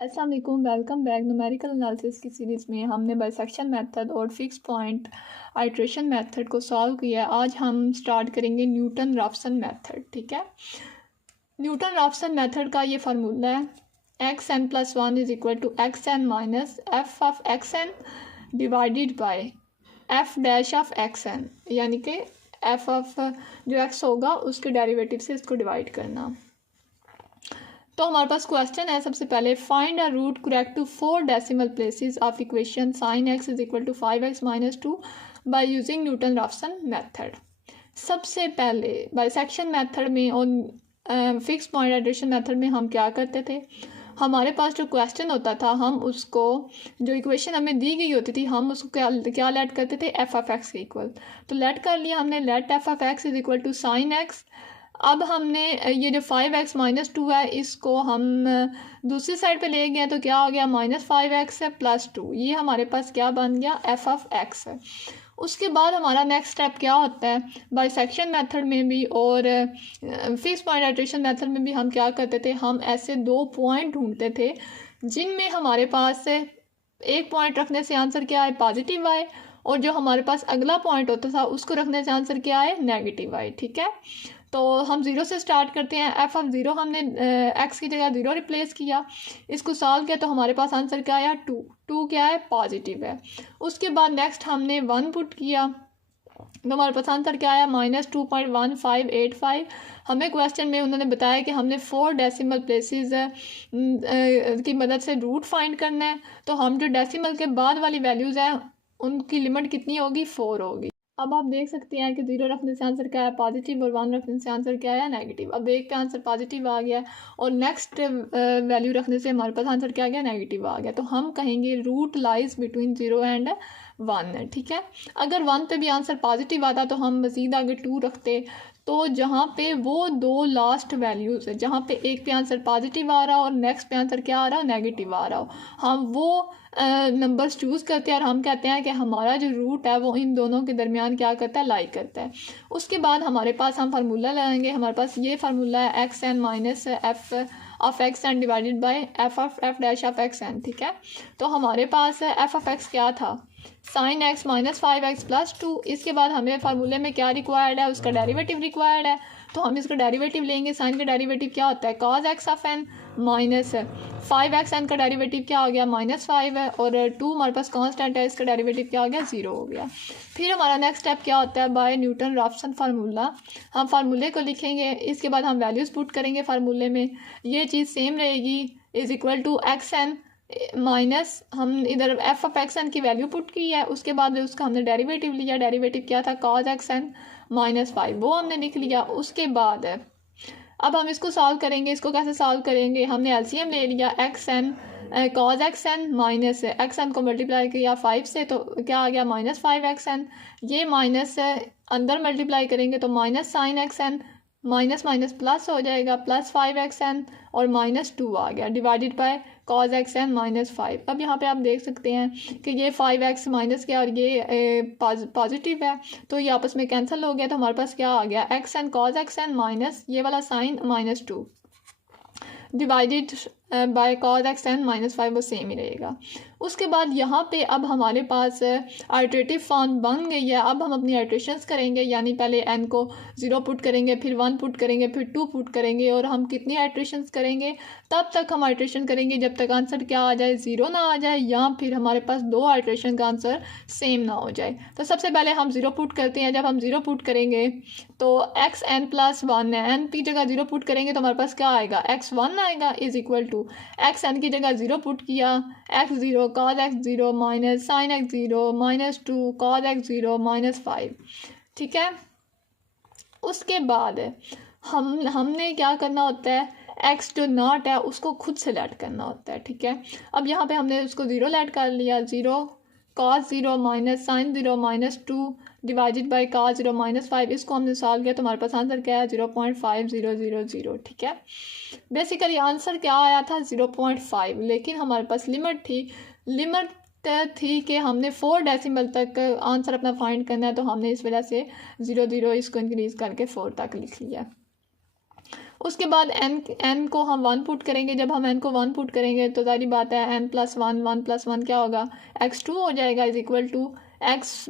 अस्सलाम वालेकुम, welcome back. Numerical analysis की सीरीज़ में हमने बाइसेक्शन मेथड और फिक्स पॉइंट आइट्रेशन मेथड को सॉल्व किया है। आज हम स्टार्ट करेंगे न्यूटन रॉफ्सन मेथड। ठीक है, न्यूटन रॉफ्सन मेथड का ये फार्मूला है x n plus one is equal to x n minus f of x n divided by f dash of x n, यानी कि एफ ऑफ जो x होगा उसके डेरिवेटिव से इसको डिवाइड करना। तो हमारे पास क्वेश्चन है, सबसे पहले find a root correct to 4 decimal places of equation sine x is equal to 5x minus 2 by using Newton Raphson method. सबसे पहले बाइसेक्शन मेथड में और फिक्स पॉइंट आइट्रेशन मेथड में हम क्या करते थे, हमारे पास जो क्वेश्चन होता था हम उसको, जो इक्वेशन हमें दी गई होती थी हम उसको क्या लेट करते थे, एफ ऑफ एक्स के इक्वल। तो लेट कर लिया हमने, let f of x is equal to sine x. अब हमने ये जो 5x माइनस 2 है इसको हम दूसरी साइड पे ले गए तो क्या हो गया, माइनस 5x है प्लस 2। ये हमारे पास क्या बन गया, एफ ऑफ एक्स है। उसके बाद हमारा नेक्स्ट स्टेप क्या होता है, बाइसेक्शन मेथड में भी और फिक्स पॉइंट आइट्रेशन मेथड में भी हम क्या करते थे, हम ऐसे दो पॉइंट ढूंढते थे जिनमें हमारे पास एक पॉइंट रखने से आंसर क्या है, पॉजिटिव आए, और जो हमारे पास अगला पॉइंट होता था उसको रखने से आंसर क्या है, नेगेटिव आए। ठीक है, तो हम ज़ीरो से स्टार्ट करते हैं। एफ ऑफ ज़ीरो हमने एक्स की जगह ज़ीरो रिप्लेस किया, इसको सॉल्व किया तो हमारे पास आंसर क्या आया, 2। 2 क्या है, पॉजिटिव है। उसके बाद नेक्स्ट हमने 1 पुट किया तो हमारे पास आंसर क्या आया, -2.1585। हमें क्वेश्चन में उन्होंने बताया कि हमने 4 डेसिमल प्लेसेस की मदद से रूट फाइंड करना है। तो हम जो डेसिमल के बाद वाली वैल्यूज़ हैं उनकी लिमिट कितनी होगी, 4 होगी। अब आप देख सकते हैं कि 0 रखने से आंसर क्या है, पॉजिटिव, और 1 रखने से आंसर क्या है, नेगेटिव। अब एक पे आंसर पॉजिटिव आ गया और नेक्स्ट वैल्यू रखने से हमारे पास आंसर क्या आ गया, नेगेटिव आ गया। तो हम कहेंगे रूट लाइज बिटवीन 0 एंड 1 है। ठीक है, अगर 1 पे भी आंसर पॉजिटिव आता तो हम मज़ीद आगे 2 रखते। तो जहाँ पे वो दो लास्ट वैल्यूज़ है, जहाँ पे एक पे आंसर पॉजिटिव आ रहा हो और नेक्स्ट पे आंसर क्या आ रहा हो, नेगेटिव आ रहा हो, हम वो नंबर्स चूज़ करते हैं और हम कहते हैं कि हमारा जो रूट है वो इन दोनों के दरमियान क्या करता है, लाई करता है। उसके बाद हमारे पास हम फार्मूला लगाएंगे। हमारे पास ये फार्मूला है x n minus f of x n divided by f of f dash of x n. ठीक है, तो हमारे पास एफ ऑफ एक्स क्या था, sine x minus 5x plus 2। इसके बाद हमें फार्मूले में क्या रिक्वायर्ड है, उसका डेरिवेटिव रिक्वायर्ड है। तो हम इसका डेरिवेटिव लेंगे। साइन का डेरिवेटिव क्या होता है, cos x of n minus 5x n का डेरिवेटिव क्या हो गया, -5 है, और 2 हमारे पास कांस्टेंट है, इसका डेरिवेटिव क्या हो गया, 0 हो गया। फिर हमारा नेक्स्ट स्टेप क्या होता है, बाय न्यूटन रॉफ्सन फार्मूला हम फार्मूले को लिखेंगे। इसके बाद हम वैल्यूज़ पुट करेंगे फार्मूले में, ये चीज़ सेम रहेगी, is equal to x n minus, हम इधर एफ ऑफ एक्स एन की वैल्यू पुट की है, उसके बाद उसका हमने डेरिवेटिव लिया। डेरिवेटिव क्या था, कॉज एक्स एन -5, वो हमने लिख लिया। उसके बाद अब हम इसको सॉल्व करेंगे। इसको कैसे सॉल्व करेंगे, हमने एलसीएम ले लिया, x n cos x n minus x n को मल्टीप्लाई किया 5 से तो क्या आ गया, -5x n। ये माइनस अंदर मल्टीप्लाई करेंगे तो minus sine x n, minus minus plus हो जाएगा, +5x n, और -2 आ गया, divided by cos x n -5। अब यहाँ पे आप देख सकते हैं कि ये 5x माइनस क्या और ये पॉजिटिव है, तो ये आपस में कैंसिल हो गया। तो हमारे पास क्या आ गया, x n cos x n minus ये वाला sine -2 divided by cos x n -5, वो सेम ही रहेगा। उसके बाद यहाँ पे अब हमारे पास आइट्रेटिव फॉर्म बन गई है। अब हम अपनी आइट्रेशंस करेंगे, यानी पहले n को 0 पुट करेंगे, फिर 1 पुट करेंगे, फिर 2 पुट करेंगे, और हम कितनी आइट्रेशंस करेंगे, तब तक हम आइट्रेशन करेंगे जब तक आंसर क्या आ जाए, 0 ना आ जाए, या फिर हमारे पास दो आइट्रेशन का आंसर सेम ना हो जाए। तो सबसे पहले हम 0 पुट करते हैं। जब हम 0 पुट करेंगे तो एक्स एन प्लस 1 है, एन की जगह 0 पुट करेंगे तो हमारे पास क्या आएगा, x1 आएगा, is equal to x n की जगह 0 पुट किया, x0 cause x0 minus sign x0 -2 cause x0 -5। ठीक है, उसके बाद हमने क्या करना होता है, एक्स जो नॉट है उसको खुद से लेट करना होता है। ठीक है, अब यहाँ पे हमने उसको 0 लेट कर लिया, 0 cos 0 minus sine 0 -2 divided by cos 0 -5। इसको हमने सॉल्व किया तो हमारे पास आंसर क्या है, 0.5000। ठीक है, बेसिकली आंसर क्या आया था, 0.5, लेकिन हमारे पास लिमिट थी कि हमने 4 डेसिमल तक आंसर अपना फाइंड करना है, तो हमने इस वजह से 0 0 इसको इंक्रीज़ करके 4 तक लिख लिया। उसके बाद n को हम 1 पुट करेंगे। जब हम n को 1 पुट करेंगे तो सारी बात है n+1 1+1 क्या होगा x2 हो जाएगा is equal to x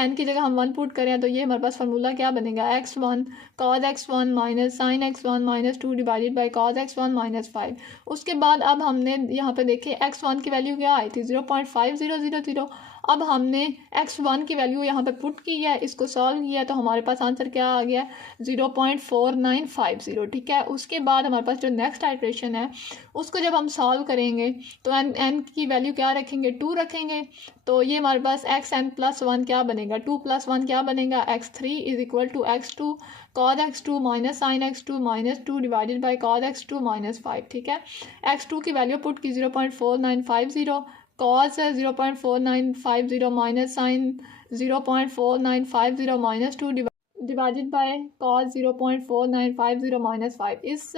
n की जगह हम 1 पुट करें तो ये हमारे पास फार्मूला क्या बनेगा x1 cos x1 minus sin x1 minus 2 divided by cos x1 minus 5। उसके बाद अब हमने यहाँ पे देखे x1 की वैल्यू क्या आई थी 0.5000। अब हमने x1 की वैल्यू यहाँ पे पुट की है, इसको सॉल्व किया तो हमारे पास आंसर क्या आ गया 0.4950। ठीक है, उसके बाद हमारे पास जो नेक्स्ट आइट्रेशन है उसको जब हम सॉल्व करेंगे तो n की वैल्यू क्या रखेंगे 2 रखेंगे। तो ये हमारे पास xn+1 क्या बनेगा 2+1 क्या बनेगा x3 is equal to x2 cos x2 minus sin x2 minus 2 divided by cos x2 minus 5। ठीक है, x2 की वैल्यू पुट की 0.4950 cos 0.4950 minus sin 0.4950 minus 2 divided bye cos 0.4950 minus 5। इस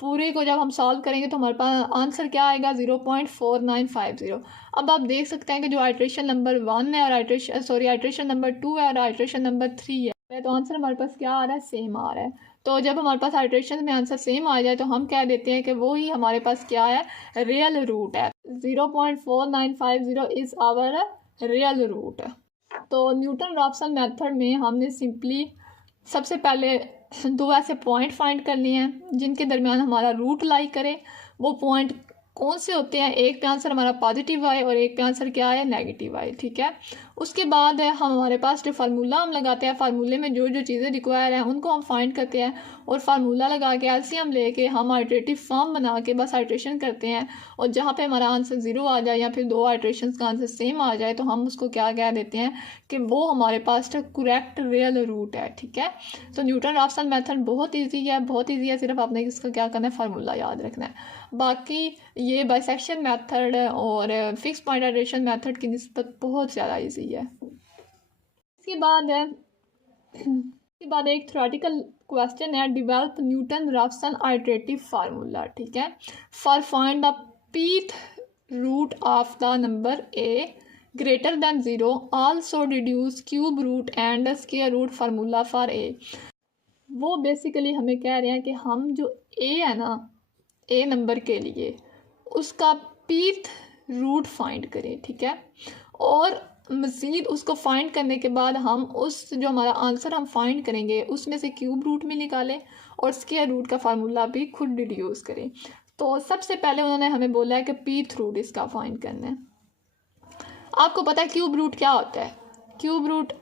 पूरे को जब हम सॉल्व करेंगे तो हमारे पास आंसर क्या आएगा 0.4950। अब आप देख सकते हैं कि जो आइट्रेशन नंबर 1 है और आइट्रेशन नंबर 2 है और आइट्रेशन नंबर 3 है तो आंसर हमारे पास क्या आ रहा है सेम आ रहा है। तो जब हमारे पास आइट्रेशन में आंसर सेम आ जाए तो हम कह देते हैं कि वो ही हमारे पास क्या है रियल रूट है। 0.4950 इज़ आवर रियल रूट। तो न्यूटन रॉप्सन मेथड में हमने सिंपली सबसे पहले दो ऐसे पॉइंट फाइंड कर लिए हैं जिनके दरमियान हमारा रूट लाई करे। वो पॉइंट कौन से होते हैं, एक पे आंसर हमारा पॉजिटिव आए और एक पे आंसर क्या है नेगेटिव आए। ठीक है, उसके बाद है हमारे पास जो फार्मूला हम लगाते हैं, फार्मूले में जो जो चीज़ें रिक्वायर हैं उनको हम फाइंड करते हैं और फार्मूला लगा के एलसीएम लेके हम आइट्रेटिव फॉर्म बना के बस आइट्रेशन करते हैं और जहाँ पे हमारा आंसर 0 आ जाए या फिर दो आइट्रेशन का आंसर सेम आ जाए तो हम उसको क्या कह देते हैं कि वो हमारे पास करेक्ट रियल रूट है। ठीक है, तो न्यूटन रॉप्सन मेथड बहुत ईजी है, बहुत ईजी है, सिर्फ आपने इसका क्या करना है फार्मूला याद रखना है। बाकी ये बाइसेक्शन मेथड और फिक्स पॉइंट आइट्रेशन मेथड की निस्बत बहुत ज़्यादा ईजी है। इसके बाद एक थ्योरेटिकल क्वेश्चन है, develop Newton Raphson iterative formula. ठीक है, for find the pth root of the number a greater than 0 also deduce cube root and square root formula for a। वो बेसिकली हमें कह रहे हैं कि हम जो a है ना a नंबर के लिए उसका pth रूट फाइंड करें। ठीक है, और मज़ीद उसको फाइंड करने के बाद हम उस जो हमारा आंसर हम फाइंड करेंगे उसमें से क्यूब रूट भी निकालें और स्क्वायर रूट का फार्मूला भी खुद डिड्यूस करें। तो सबसे पहले उन्होंने हमें बोला है कि pth रूट इसका फाइंड करना है। आपको पता है क्यूब रूट क्या होता है, क्यूब रूट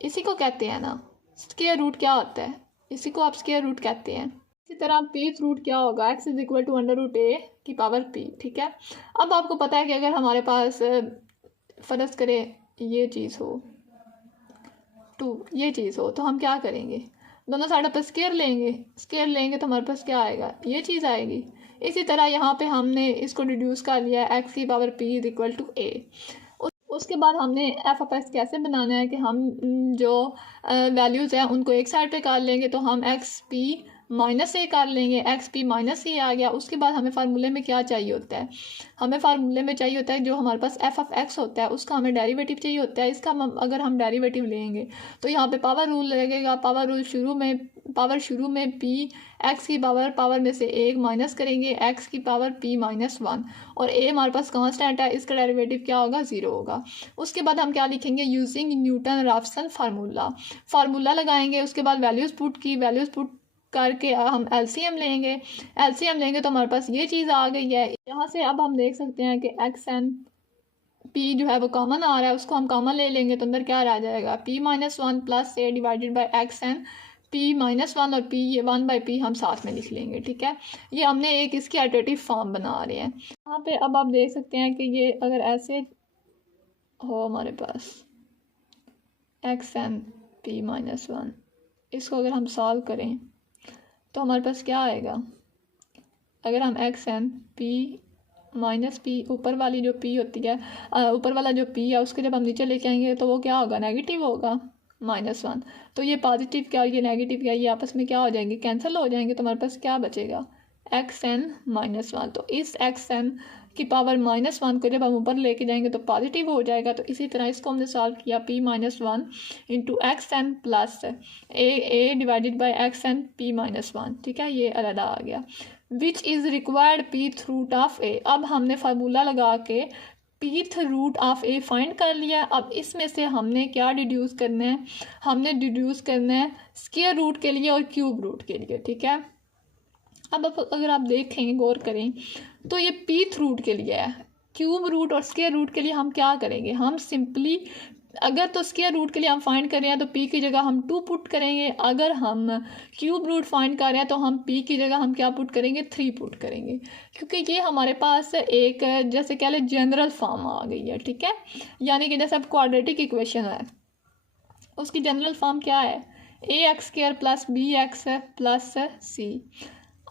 इसी को कहते हैं ना। स्क्वायर रूट क्या होता है, इसी को आप स्क्वायर रूट कहते हैं। इसी तरह pth रूट क्या होगा x is equal to √a की पावर p। ठीक है, अब आपको पता है कि अगर हमारे पास फ़र्ज करें ये चीज़ हो 2 ये चीज़ हो तो हम क्या करेंगे, दोनों साइडों पर स्क्वायर लेंगे तो हमारे पास क्या आएगा ये चीज़ आएगी। इसी तरह यहाँ पे हमने इसको रिड्यूस कर लिया है x की power p is equal to a। उसके बाद हमने एफ ऑफ एक्स कैसे बनाना है कि हम जो वैल्यूज़ हैं उनको एक साइड पे कर लेंगे तो हम एक्स पी माइनस ए कर लेंगे, एक्स पी माइनस ए आ गया। उसके बाद हमें फार्मूले में क्या चाहिए होता है, हमें फार्मूले में चाहिए होता है जो हमारे पास एफ ऑफ एक्स होता है उसका हमें डेरिवेटिव चाहिए होता है। इसका अगर हम डेरिवेटिव लेंगे तो यहाँ पे पावर रूल लगेगा। पावर शुरू में पी एक्स की पावर में से एक माइनस करेंगे एक्स की पावर पी माइनस 1 और ए हमारे पास कांस्टेंट है, इसका डेरिवेटिव क्या होगा 0 होगा। उसके बाद हम क्या लिखेंगे यूजिंग न्यूटन रॉप्सन फार्मूला लगाएंगे। उसके बाद वैल्यूज़ पुट करके हम एलसीएम लेंगे तो हमारे पास ये चीज़ आ गई है। यहाँ से अब हम देख सकते हैं कि एक्स एन पी जो है वो कॉमन आ रहा है, उसको हम कॉमन ले लेंगे तो अंदर क्या रह जाएगा p minus 1 plus a divided by x n p minus 1 और p ये 1 बाई पी हम साथ में लिख लेंगे। ठीक है, ये हमने एक इसकी आइट्रेटिव फॉर्म बना रहे हैं यहाँ पे। अब आप देख सकते हैं कि ये अगर ऐसे हो हमारे पास एक्स एन पी माइनस 1, इसको अगर हम सॉल्व करें तो हमारे पास क्या आएगा, अगर हम x n p minus p ऊपर वाली जो पी होती है ऊपर वाला जो पी है उसके जब हम नीचे लेके आएंगे तो वो क्या होगा नेगेटिव होगा -1। तो ये पॉजिटिव क्या ये नेगेटिव क्या ये आपस में क्या हो जाएंगे कैंसिल हो जाएंगे तो हमारे पास क्या बचेगा एक्स एन माइनस 1। तो इस एक्स एन की पावर -1 को जब हम ऊपर लेके जाएंगे तो पॉजिटिव हो जाएगा। तो इसी तरह इसको हमने सॉल्व किया, p-1 into x n plus a divided by x n p-1, ठीक है, ये अलग आ गया। Which is required pth root of a. अब हमने फार्मूला लगा के pth root of a find कर लिया। अब इसमें से हमने क्या डिड्यूस करना है, हमने डिड्यूस करना है स्क्वायर रूट के लिए और क्यूब रूट के लिए, ठीक है। अब अगर आप देखेंगे, गौर करें तो ये पीथ रूट के लिए है, क्यूब रूट और स्क्वायर रूट के लिए हम क्या करेंगे, हम सिंपली अगर तो स्क्वायर रूट के लिए हम फाइंड कर रहे हैं तो p की जगह हम 2 पुट करेंगे, अगर हम क्यूब रूट फाइंड कर रहे हैं तो हम p की जगह हम क्या पुट करेंगे, 3 पुट करेंगे, क्योंकि ये हमारे पास एक जैसे कह लें जनरल फॉर्म आ गई है, ठीक है। यानी कि जैसे अब क्वाड्रेटिक इक्वेशन है, उसकी जनरल फॉर्म क्या है, ax² plus bx plus c।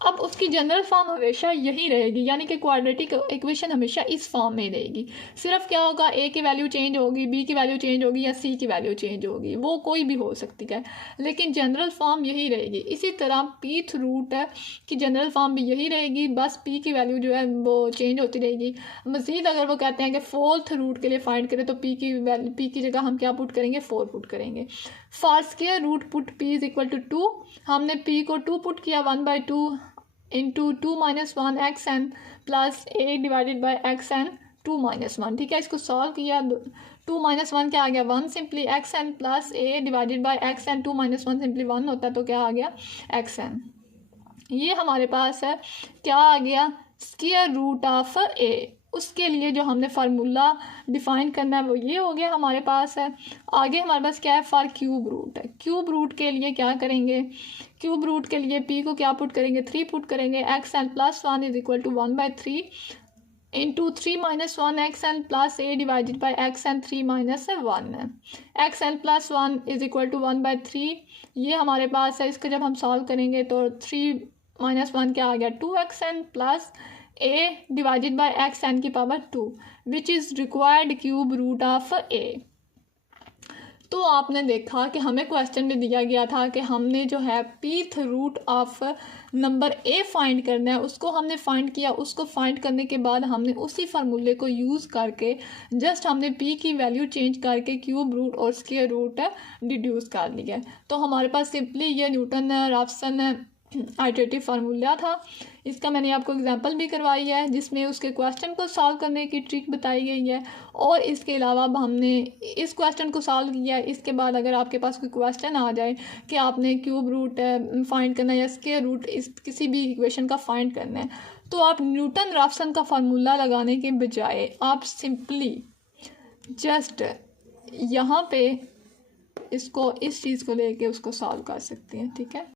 अब उसकी जनरल फॉर्म हमेशा यही रहेगी, यानी कि क्वाड्रेटिक इक्वेशन हमेशा इस फॉर्म में रहेगी। सिर्फ क्या होगा, ए की वैल्यू चेंज होगी, बी की वैल्यू चेंज होगी या सी की वैल्यू चेंज होगी, वो कोई भी हो सकती है, लेकिन जनरल फॉर्म यही रहेगी। इसी तरह पीथ रूट की जनरल फॉर्म भी यही रहेगी, बस पी की वैल्यू जो है वो चेंज होती रहेगी। मज़ीद अगर वो कहते हैं कि फोर्थ रूट के लिए फाइंड करें तो पी की जगह हम क्या पुट करेंगे, 4 पुट करेंगे। For square root put p is equal to 2, हमने p को 2 पुट किया, 1/2 into 2-1 x n plus a divided by x n 2-1, ठीक है। इसको सॉल्व किया, 2-1 क्या आ गया, 1 simply, x n plus a divided by x n 2-1 simply 1 होता है, तो क्या आ गया, एक्स एन। ये हमारे पास है क्या आ गया, स्क्वायर रूट ऑफ ए। उसके लिए जो हमने फार्मूला डिफाइन करना है वो ये हो गया हमारे पास है। आगे हमारे पास क्या है, फॉर क्यूब रूट है। क्यूब रूट के लिए क्या करेंगे, क्यूब रूट के लिए p को क्या पुट करेंगे, 3 पुट करेंगे, x n plus 1 is equal to 1/3 into 3-1 x n plus a divided by x n 3-1 है। X n plus 1 is equal to 1/3, ये हमारे पास है। इसको जब हम सॉल्व करेंगे तो 3-1 क्या आ गया, 2x n plus a divided by x n की power 2 which is required cube root of a। तो आपने देखा कि हमें क्वेश्चन में दिया गया था कि हमने जो है pth root of number a find करना है, उसको हमने फाइंड किया। उसको फाइंड करने के बाद हमने उसी फार्मूले को यूज़ करके जस्ट हमने p की वैल्यू चेंज करके क्यूब रूट और स्क्वायर रूट डिड्यूस कर लिया। तो हमारे पास सिंपली ये न्यूटन राफसन आइटरेटिव फार्मूला था। इसका मैंने आपको एग्जांपल भी करवाई है जिसमें उसके क्वेश्चन को सॉल्व करने की ट्रिक बताई गई है, और इसके अलावा हमने इस क्वेश्चन को सॉल्व किया है। इसके बाद अगर आपके पास कोई क्वेश्चन आ जाए कि आपने क्यूब रूट फाइंड करना है या स्क्वायर रूट इस किसी भी इक्वेशन का फाइंड करना है, तो आप न्यूटन राफसन का फार्मूला लगाने के बजाय आप सिंपली जस्ट यहाँ पे इसको इस चीज़ को लेके उसको सॉल्व कर सकते हैं, ठीक है।